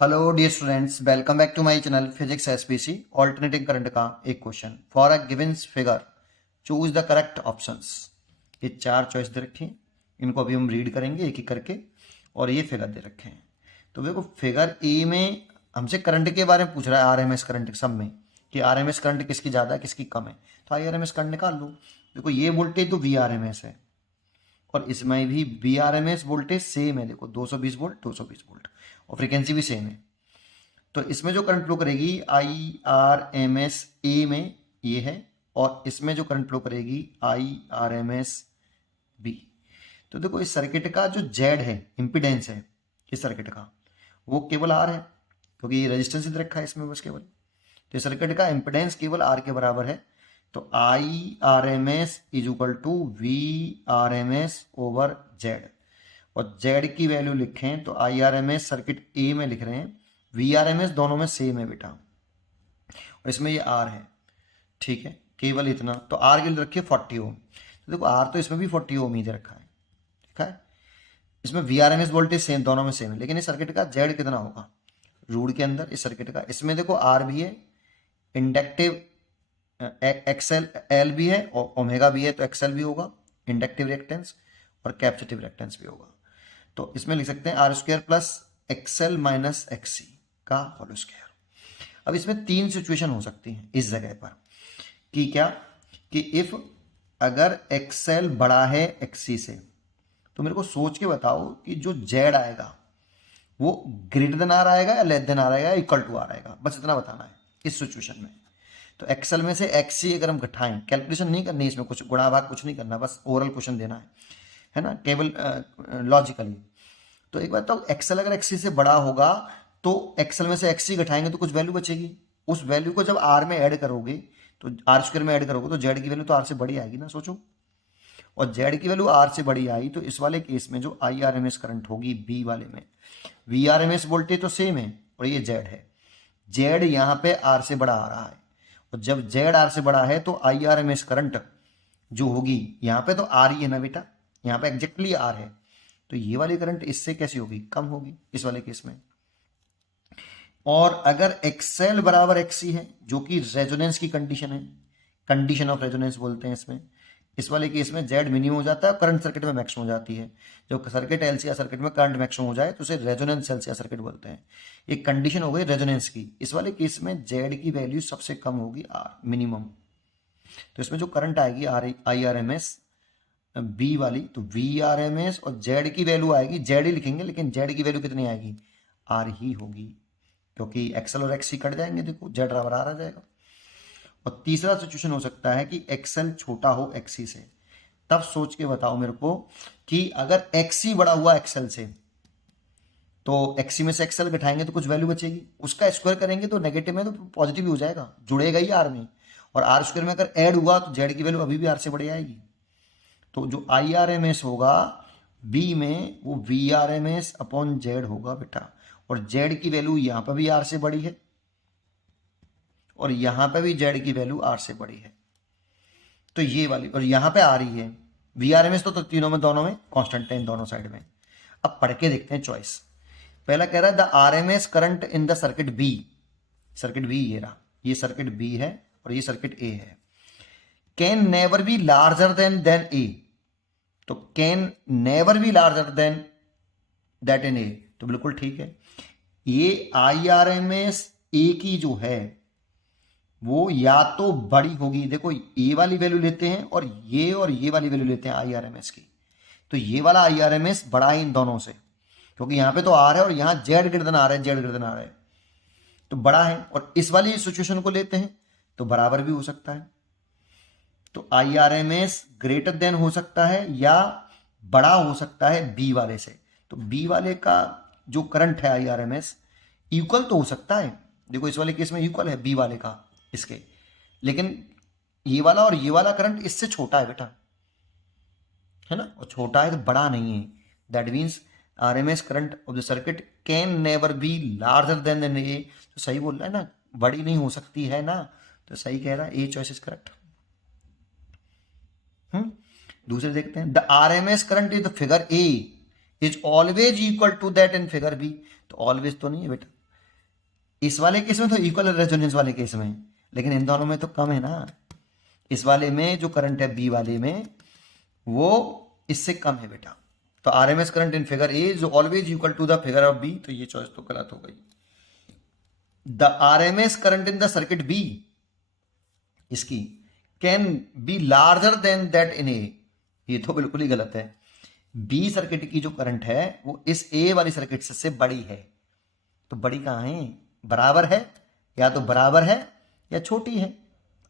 Hello dear students, welcome back to my channel physics SPC alternating current का एक question for a given figure choose the correct options. ये चार choice दे रखे हैं, इनको अभी हम रीड करेंगे एक एक करके। और ये फिगर दे रखे हैं। तो देखो फिगर ए में हमसे करंट के बारे में पूछ रहा है, आरएमएस करंट सब में, कि आरएमएस करंट किसकी ज़्यादा है किसकी कम है। तो आरएमएस करंट निकाल लो। देखो ये वोल्टेज तो वी आरएमएस है और इसमें भी V R M S voltage same है। देखो 220 वोल्ट 220 वोल्ट और फ्रीक्वेंसी भी सेम है। तो इसमें जो करंट फ्लो करेगी I R M S A में ये है, और इसमें जो करंट फ्लो करेगी I R M S B. तो देखो इस सर्किट का जो जेड है, इम्पिडेंस है इस सर्किट का, वो केवल आर है, क्योंकि ये रेजिस्टेंस दे रखा है इसमें बस केवल। तो सर्किट का इम्पिडेंस केवल आर के बराबर है। तो I R M S is equal to V R M S over Z. और जेड की वैल्यू लिखें तो I R M S circuit A में लिख रहे हैं, वी आर एम एस दोनों में सेम है बेटा, और इसमें ये आर है। ठीक है, केवल इतना। तो आर के लिए रखिए 40 ओम। तो देखो आर तो इसमें भी 40 ओम ही दे रखा है, ठीक है। इसमें V R M S voltage same, दोनों में सेम है, लेकिन इस सर्किट का जेड कितना होगा रूट के अंदर इस सर्किट का। इसमें देखो आर भी है, इंडक्टिव एक्सएल एल भी है और ओमेगा भी है, तो एक्सएल भी होगा इंडक्टिव रिएक्टेंस, और कैपेसिटिव रिएक्टेंस भी होगा। तो इसमें लिख सकते हैं R square plus XL minus XC का होल स्क्वायर। अब इसमें तीन सिचुएशन हो सकती हैं इस जगह पर, कि क्या, कि इफ अगर एक्सएल बड़ा है एक्सी से, तो मेरे को सोच के बताओ कि जो जेड आएगा वो ग्रेटर देन आर आएगा या लेस देन आर आएगा या इक्वल टू आर आएगा, बस इतना बताना है इस सिचुएशन में। तो एक्सेल में से एक्सी अगर हम घटाएं, कैलकुलेशन नहीं करनी इसमें, कुछ गुणा भाग कुछ नहीं करना, बस ओरल क्वेश्चन देना है ना, केवल लॉजिकली। तो एक बात, तो एक्सेल अगर एक्सी से बड़ा होगा तो एक्सेल में से एक्सी घटाएंगे तो कुछ वैल्यू बचेगी। उस वैल्यू को जब आर में ऐड करोगे, तो आर स्क्वायर में ऐड करोगे, तो जेड की वैल्यू तो आर से बड़ी आएगी ना, सोचो। और जेड की वैल्यू आर से बड़ी आई तो इस वाले केस में जो I R M S current होगी बी वाले में, V R M S voltage तो सेम है और ये जेड है, जेड यहाँ पे आर से बड़ा आ रहा है। और जब जेड आर से बड़ा है तो I R M S current जो होगी, यहाँ पे तो आर ही है ना बेटा, यहाँ पे एग्जैक्टली आर है, तो ये वाली करंट इससे कैसी होगी, कम होगी इस वाले केस में। और अगर एक्सएल बराबर एक्सी है, जो कि रेजोनेंस की कंडीशन है, कंडीशन ऑफ रेजोनेंस बोलते हैं इसमें, इस वाले केस में जेड मिनिमम हो जाता है और करंट सर्किट में मैक्सिमम हो जाती है। जब सर्किट एलसीआर सर्किट में करंट मैक्सिमम हो जाए तो उसे रेजोनेंस एलसीआर सर्किट बोलते हैं। एक कंडीशन हो गई रेजोनेंस की। इस वाले केस में जेड की वैल्यू सबसे कम होगी आर मिनिमम। तो इसमें जो करंट आएगी R I R M S B वाली, तो वी आर एम एस और जेड की वैल्यू आएगी, जेड ही लिखेंगे लेकिन जेड की वैल्यू कितनी आएगी, आर ही होगी, क्योंकि एक्सएल और एक्सी कट जाएंगे, देखो जेड बराबर आर आ जाएगा। और तीसरा सिचुएशन हो सकता है कि एक्सएल छोटा हो एक्सी से। तब सोच के बताओ मेरे को कि अगर एक्सी बड़ा हुआ एक्सएल से, तो एक्सी में से एक्सएल घटाएंगे तो कुछ वैल्यू बचेगी, उसका स्क्वायर करेंगे तो नेगेटिव में तो पॉजिटिव ही हो जाएगा, जुड़ेगा ही आर में। और आर स्क्वायर में अगर ऐड हुआ तो जेड की वैल्यू अभी भी आर से बड़ी आएगी। तो जो आई आर एम एस होगा बी में वो V R M S upon Z होगा बेटा। और जेड की वैल्यू यहाँ पर भी आर से बड़ी है और यहाँ पे भी जेड की वैल्यू आर से बड़ी है, तो ये वाली, और यहाँ पे आ रही है वी आर एम एस, तो तीनों में दोनों में कांस्टेंट है इन दोनों साइड में। अब पढ़ के देखते हैं चॉइस। पहला कह रहा है the R M S current in the circuit B, circuit B ये रहा, ये सर्किट बी है और ये सर्किट ए है, can never be larger than A. तो can never be larger than that in A, तो बिल्कुल ठीक है। ये I R M S A की जो है वो या तो बड़ी होगी, देखो ये वाली वैल्यू लेते हैं और ये वाली वैल्यू लेते हैं आई आर एम एस की, तो ये वाला आई आर एम एस बड़ा है इन दोनों से, क्योंकि यहाँ पे तो आर है और यहाँ जेड ग्रेटर देन आर है, जेड ग्रेटर देन आर है, तो बड़ा है। और इस वाली सिचुएशन को लेते हैं तो बराबर भी हो सकता है, तो I R M S greater than हो सकता है या बड़ा हो सकता है बी वाले से। तो बी वाले का जो करंट है I R M S equal तो हो सकता है, देखो इस वाले केस में इक्वल है बी वाले का इसके, लेकिन ये वाला और ये वाला करंट इससे छोटा है बेटा, है ना, और छोटा है तो बड़ा नहीं है। That means R M S current of the circuit can never be larger than A. तो सही बोल रहा है ना, बड़ी नहीं हो सकती है ना, तो सही कह रहा है, ए चॉइस इज करेक्ट। दूसरे देखते हैं the R M S current is the figure A is always equal to that in figure B. तो ऑलवेज तो नहीं है बेटा, इस वाले केस में तो इक्वल है रेजोनेंस वाले केस में, लेकिन इन दोनों में तो कम है ना। इस वाले में जो करंट है बी वाले में वो इससे कम है बेटा। तो RMS current in figure A is always equal to the figure of B, तो ये चॉइस तो गलत हो गई। The RMS current in the circuit B इसकी can be larger than that in A, ये तो बिल्कुल ही गलत है। बी सर्किट की जो करंट है वो इस ए वाली सर्किट से बड़ी है। तो बड़ी कहां है, बराबर है, या तो बराबर है या छोटी है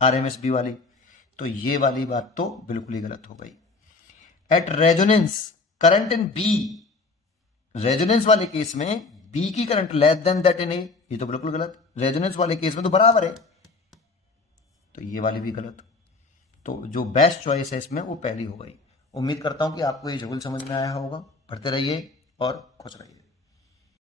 आरएमएस बी वाली। तो ये वाली बात तो बिल्कुल ही गलत हो गई। At resonance current in B, resonance वाले केस में बी की current less than that in A, ये तो बिल्कुल गलत। रेजोनेंस वाले केस में तो बराबर है, तो ये वाली भी गलत। तो जो बेस्ट चॉइस है इसमें वो पहली हो गई। उम्मीद करता हूं कि आपको ये जरूर समझ में आया होगा। पढ़ते रहिए और खुश रहिए।